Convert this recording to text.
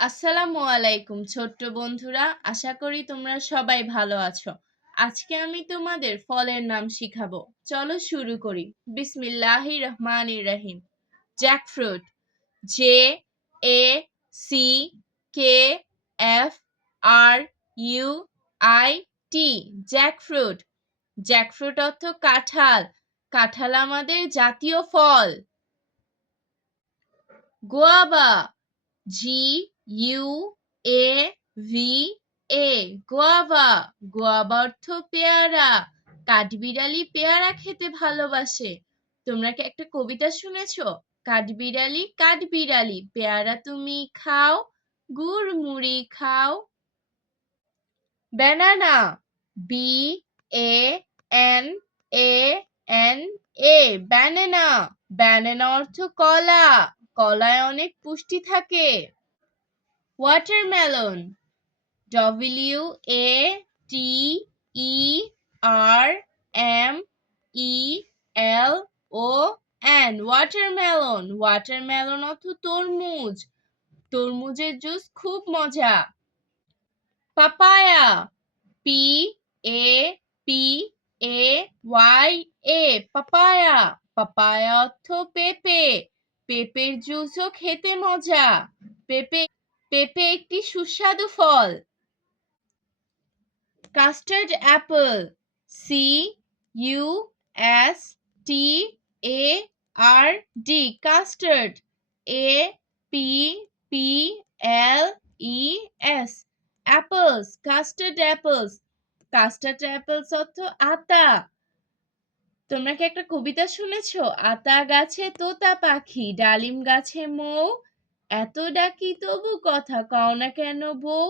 আসসালামু আলাইকুম, ছোট্ট বন্ধুরা। আশা করি তোমরা সবাই ভালো আছো। আজকে আমি তোমাদের ফলের নাম শিখাবো। চলো শুরু করি। বিসমিল্লাহি রহমানির রহিম। Jackfruit. J A C K F R U I T jackfruit. Jackfruit অর্থ কাঁঠাল। কাঁঠাল আমাদের জাতীয় ফল। Guava. G U A V A guava guava অর্থ পেয়ারা। কাঠবিড়ালি পেয়ারা খেতে ভালোবাসে। তোমরা কি একটা কবিতা শুনেছো? কাঠবিড়ালি কাঠবিড়ালি, পেয়ারা তুমি খাও গুড় মুড়ি খাও। Banana B A N A N A banana banana অর্থ কলা। কলায় অনেক পুষ্টি থাকে। Watermelon W A T E R M E L O N watermelon watermelon অর্থ তরমুজ। তরমুজের জুস খুব মজা। Papaya P A P A Y A papaya papaya অর্থ পেঁপে। পেঁপের জুসও খেতে মজা। পেঁপে পেঁপে একটি সুস্বাদু ফল। Custard apple C U S T A R D custard A P P L E S apples custard apples custard apples অর্থ আতা। তোমরা কি একটা কবিতা শুনেছ? আতা গাছে তোতা পাখি, ডালিম গাছে মৌ এত ডাকি তবু কথা কও না কেন বউ?